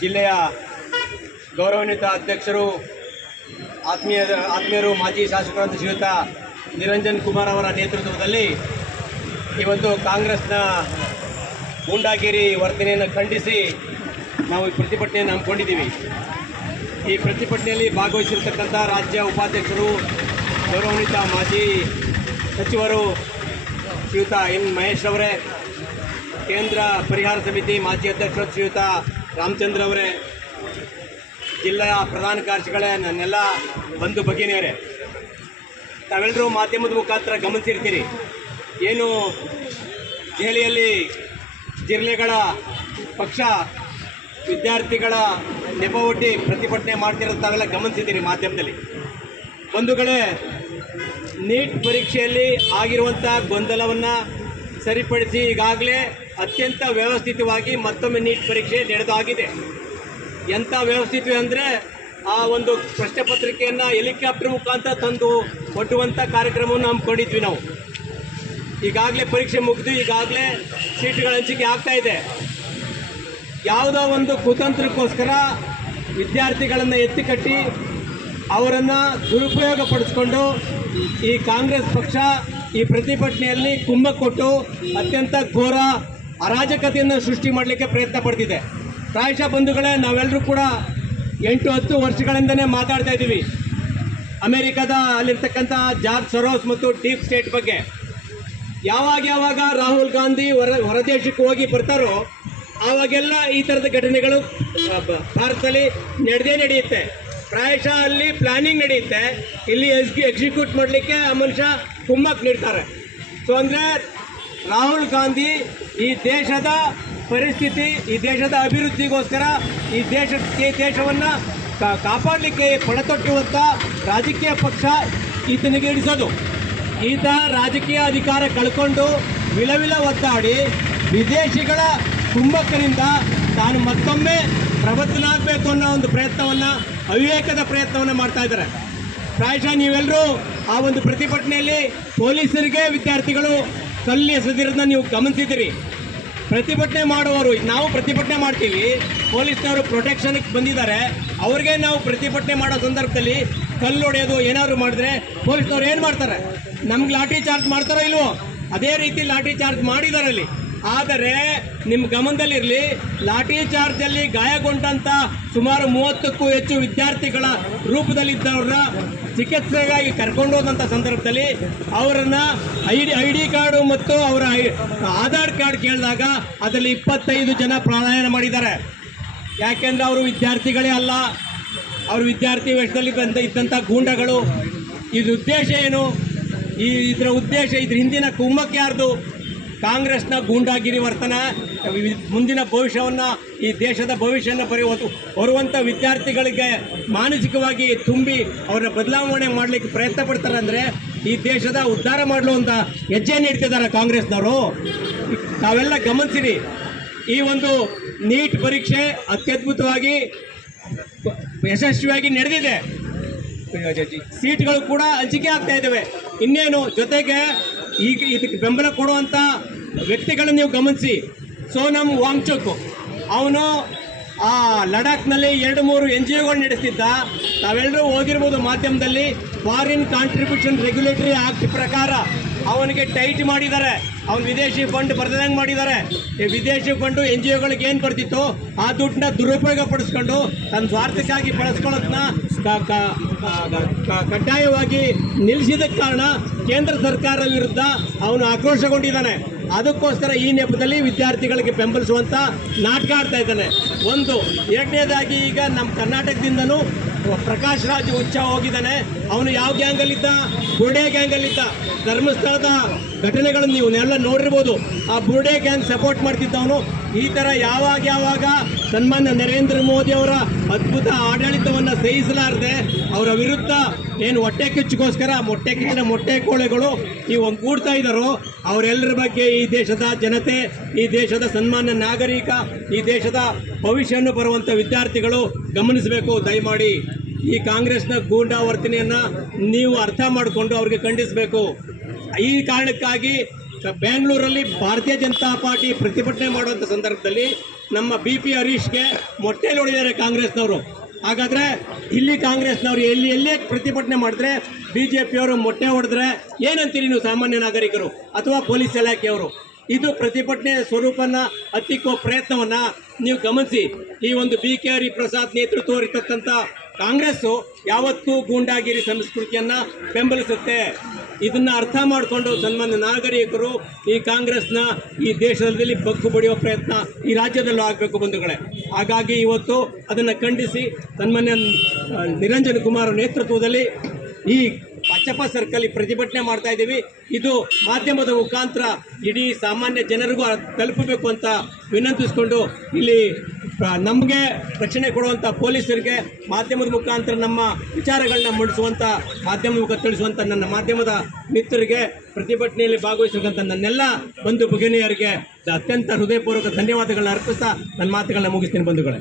ಜಿಲ್ಲೆಯ ಗೌರವಾನ್ವಿತ ಅಧ್ಯಕ್ಷರು ಆತ್ಮೀಯರು ಮಾಜಿ ಶಾಸಕರಾದ ಶ್ರೀಯುತ ನಿರಂಜನ್ ಕುಮಾರ್ ಅವರ ನೇತೃತ್ವದಲ್ಲಿ ಇವತ್ತು ಕಾಂಗ್ರೆಸ್ನ ಗೂಂಡಾಗಿರಿ ವರ್ತನೆಯನ್ನು ಖಂಡಿಸಿ ನಾವು ಈ ಪ್ರತಿಭಟನೆಯನ್ನು ಹಮ್ಮಿಕೊಂಡಿದ್ದೀವಿ. ಈ ಪ್ರತಿಭಟನೆಯಲ್ಲಿ ಭಾಗವಹಿಸಿರ್ತಕ್ಕಂಥ ರಾಜ್ಯ ಉಪಾಧ್ಯಕ್ಷರು, ಗೌರವಾನ್ವಿತ ಮಾಜಿ ಸಚಿವರು ಶ್ರೀಯುತ ಎನ್ ಮಹೇಶ್ ಅವರೇ, ಕೇಂದ್ರ ಪರಿಹಾರ ಸಮಿತಿ ಮಾಜಿ ಅಧ್ಯಕ್ಷರು ಶ್ರೀಯುತ ರಾಮಚಂದ್ರ ಅವರೇ, ಜಿಲ್ಲೆಯ ಪ್ರಧಾನ ಕಾರ್ಯದರ್ಶಿಗಳೇ, ನನ್ನೆಲ್ಲ ಬಂಧು ಭಗಿನಿಯರೇ, ತಾವೆಲ್ಲರೂ ಮಾಧ್ಯಮದ ಮುಖಾಂತರ ಗಮನಿಸಿರ್ತೀರಿ. ಏನು ದೆಹಲಿಯಲ್ಲಿ ಜಿಲ್ಲೆಗಳ ಪಕ್ಷ ವಿದ್ಯಾರ್ಥಿಗಳ ನೆಪವೊಡ್ಡಿ ಪ್ರತಿಭಟನೆ ಮಾಡ್ತಿರೋದು ತಾವೆಲ್ಲ ಗಮನಿಸಿದ್ದೀರಿ ಮಾಧ್ಯಮದಲ್ಲಿ. ಬಂಧುಗಳೇ, ನೀಟ್ ಪರೀಕ್ಷೆಯಲ್ಲಿ ಆಗಿರುವಂಥ ಗೊಂದಲವನ್ನು ಸರಿಪಡಿಸಿ ಈಗಾಗಲೇ ಅತ್ಯಂತ ವ್ಯವಸ್ಥಿತವಾಗಿ ಮತ್ತೊಮ್ಮೆ ನೀಟ್ ಪರೀಕ್ಷೆ ನಡೆದಾಗಿದೆ. ಎಂಥ ವ್ಯವಸ್ಥಿತ ಅಂದರೆ ಆ ಒಂದು ಪ್ರಶ್ನೆ ಪತ್ರಿಕೆಯನ್ನು ಹೆಲಿಕಾಪ್ಟರ್ ಮುಖಾಂತರ ತಂದು ಒಡ್ಡುವಂಥ ಕಾರ್ಯಕ್ರಮವನ್ನು ಹಮ್ಮಿಕೊಂಡಿದ್ವಿ ನಾವು. ಈಗಾಗಲೇ ಪರೀಕ್ಷೆ ಮುಗಿದು ಈಗಾಗಲೇ ಸೀಟುಗಳ ಹಂಚಿಕೆ ಆಗ್ತಾ ಇದೆ. ಯಾವುದೋ ಒಂದು ಕುತಂತ್ರಕ್ಕೋಸ್ಕರ ವಿದ್ಯಾರ್ಥಿಗಳನ್ನು ಎತ್ತಿಕಟ್ಟಿ ಅವರನ್ನು ದುರುಪಯೋಗ ಪಡಿಸ್ಕೊಂಡು ಈ ಕಾಂಗ್ರೆಸ್ ಪಕ್ಷ ಈ ಪ್ರತಿಭಟನೆಯಲ್ಲಿ ಕುಮ್ಮಕ್ಕು ಕೊಟ್ಟು ಅತ್ಯಂತ ಘೋರ ಅರಾಜಕತೆಯನ್ನು ಸೃಷ್ಟಿ ಮಾಡಲಿಕ್ಕೆ ಪ್ರಯತ್ನ ಪಡ್ತಿದೆ. ಪ್ರಾಯಶಃ ಬಂಧುಗಳೇ, ನಾವೆಲ್ಲರೂ ಕೂಡ 8-10 ವರ್ಷಗಳಿಂದನೇ ಮಾತಾಡ್ತಾ ಇದ್ದೀವಿ ಅಮೇರಿಕಾದ ಅಲ್ಲಿರ್ತಕ್ಕಂಥ ಜಾರ್ಜ್ ಸೊರೋಸ್ ಮತ್ತು ಡೀಪ್ ಸ್ಟೇಟ್ ಬಗ್ಗೆ. ಯಾವಾಗ ರಾಹುಲ್ ಗಾಂಧಿ ಹೊರದೇಶಕ್ಕೆ ಹೋಗಿ ಬರ್ತಾರೋ ಆವಾಗೆಲ್ಲ ಈ ಥರದ ಘಟನೆಗಳು ಭಾರತದಲ್ಲಿ ನಡೆಯುತ್ತೆ. ಪ್ರಾಯಶಃ ಅಲ್ಲಿ ಪ್ಲಾನಿಂಗ್ ನಡೆಯುತ್ತೆ, ಇಲ್ಲಿ ಎಕ್ಸಿಕ್ಯೂಟ್ ಮಾಡಲಿಕ್ಕೆ ಆ ಮನುಷ್ಯ ಕುಮ್ಮಕ್ಕು ನೀಡ್ತಾರೆ. ಸೊ ಅಂದರೆ ರಾಹುಲ್ ಗಾಂಧಿ ಈ ದೇಶದ ಪರಿಸ್ಥಿತಿ, ಈ ದೇಶದ ಅಭಿವೃದ್ಧಿಗೋಸ್ಕರ ಈ ದೇಶವನ್ನು ಕಾಪಾಡಲಿಕ್ಕೆ ಪಣತೊಟ್ಟಿರುವಂಥ ರಾಜಕೀಯ ಪಕ್ಷ ಈತನಿಗೆ ಇಡಿಸೋದು. ಈತ ರಾಜಕೀಯ ಅಧಿಕಾರ ಕಳ್ಕೊಂಡು ವಿಲವಿಲ ಒತ್ತಾಡಿ ವಿದೇಶಿಗಳ ಕುಮ್ಮಕ್ಕಿನಿಂದ ತಾನು ಮತ್ತೊಮ್ಮೆ ಪ್ರಬುದ್ಧನಾಗಬೇಕು ಅನ್ನೋ ಒಂದು ಪ್ರಯತ್ನವನ್ನು, ಅವಿವೇಕದ ಪ್ರಯತ್ನವನ್ನು ಮಾಡ್ತಾ ಇದ್ದಾರೆ. ಪ್ರಾಯಶಃ ನೀವೆಲ್ಲರೂ ಆ ಒಂದು ಪ್ರತಿಭಟನೆಯಲ್ಲಿ ಪೊಲೀಸರಿಗೆ ವಿದ್ಯಾರ್ಥಿಗಳು ಕಲ್ಲು ಎಸೆದಿರೋದನ್ನ ನೀವು ಗಮನಿಸಿದ್ದೀರಿ. ಪ್ರತಿಭಟನೆ ಮಾಡುವವರು, ನಾವು ಪ್ರತಿಭಟನೆ ಮಾಡ್ತೀವಿ, ಪೊಲೀಸ್ನವರು ಪ್ರೊಟೆಕ್ಷನ್ಗೆ ಬಂದಿದ್ದಾರೆ, ಅವ್ರಿಗೆ ನಾವು ಪ್ರತಿಭಟನೆ ಮಾಡೋ ಸಂದರ್ಭದಲ್ಲಿ ಕಲ್ಲು ಹೊಡೆಯೋದು ಏನಾದರೂ ಮಾಡಿದ್ರೆ ಪೊಲೀಸ್ನವ್ರು ಏನು ಮಾಡ್ತಾರೆ? ನಮ್ಗೆ ಲಾಠಿ ಚಾರ್ಜ್ ಮಾಡ್ತಾರೋ ಇಲ್ವೋ? ಅದೇ ರೀತಿ ಲಾಠಿ ಚಾರ್ಜ್ ಮಾಡಿದಾರಲ್ಲಿ. ಆದರೆ ನಿಮ್ಮ ಗಮನದಲ್ಲಿರಲಿ, ಲಾಠಿ ಚಾರ್ಜಲ್ಲಿ ಗಾಯಗೊಂಡಂಥ ಸುಮಾರು 30ಕ್ಕೂ ಹೆಚ್ಚು ವಿದ್ಯಾರ್ಥಿಗಳ ರೂಪದಲ್ಲಿದ್ದವ್ರನ್ನ ಚಿಕಿತ್ಸೆಗಾಗಿ ಕರ್ಕೊಂಡೋದಂಥ ಸಂದರ್ಭದಲ್ಲಿ ಅವರನ್ನು ಐ ಡಿ ಕಾರ್ಡು ಮತ್ತು ಅವರ ಆಧಾರ್ ಕಾರ್ಡ್ ಕೇಳಿದಾಗ ಅದರಲ್ಲಿ 25 ಜನ ಪಲಾಯನ ಮಾಡಿದ್ದಾರೆ. ಯಾಕೆಂದರೆ ಅವರು ವಿದ್ಯಾರ್ಥಿಗಳೇ ಅಲ್ಲ, ಅವರು ವಿದ್ಯಾರ್ಥಿ ವೇಷದಲ್ಲಿ ಇದ್ದಂಥ ಗೂಂಡಗಳು. ಇದ್ರ ಉದ್ದೇಶ ಏನು? ಇದರ ಉದ್ದೇಶ, ಇದ್ರ ಹಿಂದಿನ ಕುಮ್ಮಕ್ಕು ಯಾರ್ದು? ಕಾಂಗ್ರೆಸ್ನ ಗೂಂಡಾಗಿರಿ ವರ್ತನೆ ಮುಂದಿನ ಭವಿಷ್ಯವನ್ನು, ಈ ದೇಶದ ಭವಿಷ್ಯನ ಬರುವಂಥ ವಿದ್ಯಾರ್ಥಿಗಳಿಗೆ ಮಾನಸಿಕವಾಗಿ ತುಂಬಿ ಅವರ ಬದಲಾವಣೆ ಮಾಡಲಿಕ್ಕೆ ಪ್ರಯತ್ನ ಪಡ್ತಾರೆ. ಅಂದರೆ ಈ ದೇಶದ ಉದ್ಧಾರ ಮಾಡಲು ಹೆಜ್ಜೆ ನೀಡ್ತಿದ್ದಾರೆ ಕಾಂಗ್ರೆಸ್ನವರು. ತಾವೆಲ್ಲ ಗಮನಿಸಿರಿ, ಈ ಒಂದು ನೀಟ್ ಪರೀಕ್ಷೆ ಅತ್ಯದ್ಭುತವಾಗಿ ಯಶಸ್ವಿಯಾಗಿ ನಡೆದಿದೆ. ಸೀಟ್ಗಳು ಕೂಡ ಹಂಚಿಕೆ ಆಗ್ತಾ ಇದ್ದಾವೆ. ಇನ್ನೇನು ಜೊತೆಗೆ ಈಗ ಇದಕ್ಕೆ ಬೆಂಬಲ ಕೊಡುವಂಥ ವ್ಯಕ್ತಿಗಳನ್ನು ನೀವು ಗಮನಿಸಿ. ಸೋನಮ್ ವಾಂಗ್ಚುಕ್ ಅವನು ಆ ಲಡಾಖ್ನಲ್ಲಿ 2-3 NGOಗಳು ನಡೆಸ್ತಿದ್ದ. ತಾವೆಲ್ಲರೂ ಓದಿರ್ಬೋದು ಮಾಧ್ಯಮದಲ್ಲಿ. ಫಾರಿನ್ ಕಾಂಟ್ರಿಬ್ಯೂಷನ್ ರೆಗ್ಯುಲೇಟರಿ ಆಕ್ಟ್ ಪ್ರಕಾರ ಅವನಿಗೆ ಟೈಟ್ ಮಾಡಿದ್ದಾರೆ. ಅವನು ವಿದೇಶಿ ಫಂಡ್ ಬರ್ದಂಗೆ ಮಾಡಿದ್ದಾರೆ. ಈ ವಿದೇಶಿ ಫಂಡು NGOಗಳಿಗೆ ಏನು ಬರ್ತಿತ್ತು ಆ ದುಡ್ಡನ್ನ ದುರುಪಯೋಗ ಪಡಿಸ್ಕೊಂಡು ತನ್ನ ಸ್ವಾರ್ಥಕ್ಕಾಗಿ ಬಳಸ್ಕೊಳ್ಳೋದನ್ನ ಕಡ್ಡಾಯವಾಗಿ ನಿಲ್ಲಿಸಿದ ಕಾರಣ ಕೇಂದ್ರ ಸರ್ಕಾರದ ವಿರುದ್ಧ ಅವನು ಆಕ್ರೋಶಗೊಂಡಿದ್ದಾನೆ. ಅದಕ್ಕೋಸ್ಕರ ಈ ನೆಪದಲ್ಲಿ ವಿದ್ಯಾರ್ಥಿಗಳಿಗೆ ಬೆಂಬಲಿಸುವಂಥ ನಾಟಕ ಆಡ್ತಾ ಇದ್ದಾನೆ. ಒಂದು. ಎರಡನೇದಾಗಿ ಈಗ ನಮ್ಮ ಕರ್ನಾಟಕದಿಂದನೂ ಪ್ರಕಾಶ್ ರಾಜ್ ಹುಚ್ಚ ಹೋಗಿದ್ದಾನೆ. ಅವನು ಯಾವ ಗ್ಯಾಂಗಲ್ಲಿದ್ದ? ಬುರ್ಡೆ ಗ್ಯಾಂಗಲ್ಲಿದ್ದ. ಧರ್ಮಸ್ಥಳದ ಘಟನೆಗಳನ್ನು ನೀವು ಎಲ್ಲ ನೋಡಿರ್ಬೋದು. ಆ ಬುರ್ಡೆ ಗ್ಯಾಂಗ್ ಸಪೋರ್ಟ್ ಮಾಡ್ತಿದ್ದವನು. ಈ ಥರ ಯಾವಾಗ ಸನ್ಮಾನ್ಯ ನರೇಂದ್ರ ಮೋದಿ ಅವರ ಅದ್ಭುತ ಆಡಳಿತವನ್ನು ಸಹಿಸಲಾರದೆ ಅವರ ವಿರುದ್ಧ ಏನು ಹೊಟ್ಟೆ ಕಿಚ್ಚಿಗೋಸ್ಕರ ಮೊಟ್ಟೆ ಕೋಳೆಗಳು ಈ ಒಗ್ಗೂಡ್ತಾ ಇದ್ದಾರೋ ಅವರೆಲ್ಲರ ಬಗ್ಗೆ ಈ ದೇಶದ ಜನತೆ, ಈ ದೇಶದ ಸನ್ಮಾನ್ಯ ನಾಗರಿಕ, ಈ ದೇಶದ ಭವಿಷ್ಯವನ್ನು ಬರುವಂಥ ವಿದ್ಯಾರ್ಥಿಗಳು ಗಮನಿಸಬೇಕು. ದಯಮಾಡಿ ಈ ಕಾಂಗ್ರೆಸ್ನ ಗೂಂಡಾ ವರ್ತನೆಯನ್ನು ನೀವು ಅರ್ಥ ಮಾಡಿಕೊಂಡು ಅವ್ರಿಗೆ ಖಂಡಿಸಬೇಕು. ಈ ಕಾರಣಕ್ಕಾಗಿ ಬೆಂಗಳೂರಲ್ಲಿ ಭಾರತೀಯ ಜನತಾ ಪಾರ್ಟಿ ಪ್ರತಿಭಟನೆ ಮಾಡುವಂಥ ಸಂದರ್ಭದಲ್ಲಿ ನಮ್ಮ BP ಹರೀಶ್ಗೆ ಮೊಟ್ಟೆಲಿ ಹೊಡೆದಿದ್ದಾರೆ ಕಾಂಗ್ರೆಸ್ನವರು. ಹಾಗಾದರೆ ಇಲ್ಲಿ ಕಾಂಗ್ರೆಸ್ನವರು ಎಲ್ಲೇ ಪ್ರತಿಭಟನೆ ಮಾಡಿದ್ರೆ BJPಯವರು ಮೊಟ್ಟೆ ಹೊಡೆದ್ರೆ ಏನಂತೀರಿ ನೀವು ಸಾಮಾನ್ಯ ನಾಗರಿಕರು ಅಥವಾ ಪೊಲೀಸ್ ಇಲಾಖೆಯವರು? ಇದು ಪ್ರತಿಭಟನೆ ಸ್ವರೂಪನ ಹತ್ತಿಕ್ಕೋ ಪ್ರಯತ್ನವನ್ನು ನೀವು ಗಮನಿಸಿ. ಈ ಒಂದು BK ಹರಿಪ್ರಸಾದ್ ನೇತೃತ್ವ ಇರತಕ್ಕಂಥ ಕಾಂಗ್ರೆಸ್ಸು ಯಾವತ್ತೂ ಗೂಂಡಾಗಿರಿ ಸಂಸ್ಕೃತಿಯನ್ನು ಬೆಂಬಲಿಸುತ್ತೆ. ಇದನ್ನು ಅರ್ಥ ಮಾಡಿಕೊಂಡು ಸನ್ಮಾನ್ಯ ನಾಗರಿಕರು ಈ ಕಾಂಗ್ರೆಸ್ನ ಈ ದೇಶದಲ್ಲಿ ಬಗ್ಗು ಬಡಿಯುವ ಪ್ರಯತ್ನ ಈ ರಾಜ್ಯದಲ್ಲೂ ಆಗಬೇಕು ಬಂಧುಗಳೇ. ಹಾಗಾಗಿ ಇವತ್ತು ಅದನ್ನು ಖಂಡಿಸಿ ಸನ್ಮಾನ್ಯ ನಿರಂಜನ್ ಕುಮಾರ್ ನೇತೃತ್ವದಲ್ಲಿ ಈ ಪಚ್ಚಪ್ಪ ಸರ್ಕಲ್ ಪ್ರತಿಭಟನೆ ಮಾಡ್ತಾ ಇದ್ದೀವಿ. ಇದು ಮಾಧ್ಯಮದ ಮುಖಾಂತರ ಇಡೀ ಸಾಮಾನ್ಯ ಜನರಿಗೂ ತಲುಪಬೇಕು ಅಂತ ವಿನಂತಿಸ್ಕೊಂಡು ಇಲ್ಲಿ ನಮಗೆ ರಕ್ಷಣೆ ಕೊಡುವಂಥ ಪೊಲೀಸರಿಗೆ ಮಾಧ್ಯಮದ ಮುಖಾಂತರ ನಮ್ಮ ವಿಚಾರಗಳನ್ನ ಮಂಡಿಸುವಂಥ ಮಾಧ್ಯಮದ ಮುಖ ತಿಳಿಸುವಂಥ ನನ್ನ ಮಾಧ್ಯಮದ ಮಿತ್ರರಿಗೆ ಪ್ರತಿಭಟನೆಯಲ್ಲಿ ಭಾಗವಹಿಸಿರ್ತಕ್ಕಂಥ ನನ್ನೆಲ್ಲ ಬಂಧು ಭಗಿನಿಯರಿಗೆ ಅತ್ಯಂತ ಹೃದಯಪೂರ್ವಕ ಧನ್ಯವಾದಗಳನ್ನ ಅರ್ಪಿಸ್ತಾ ನನ್ನ ಮಾತುಗಳನ್ನ ಮುಗಿಸ್ತೀನಿ ಬಂಧುಗಳೇ.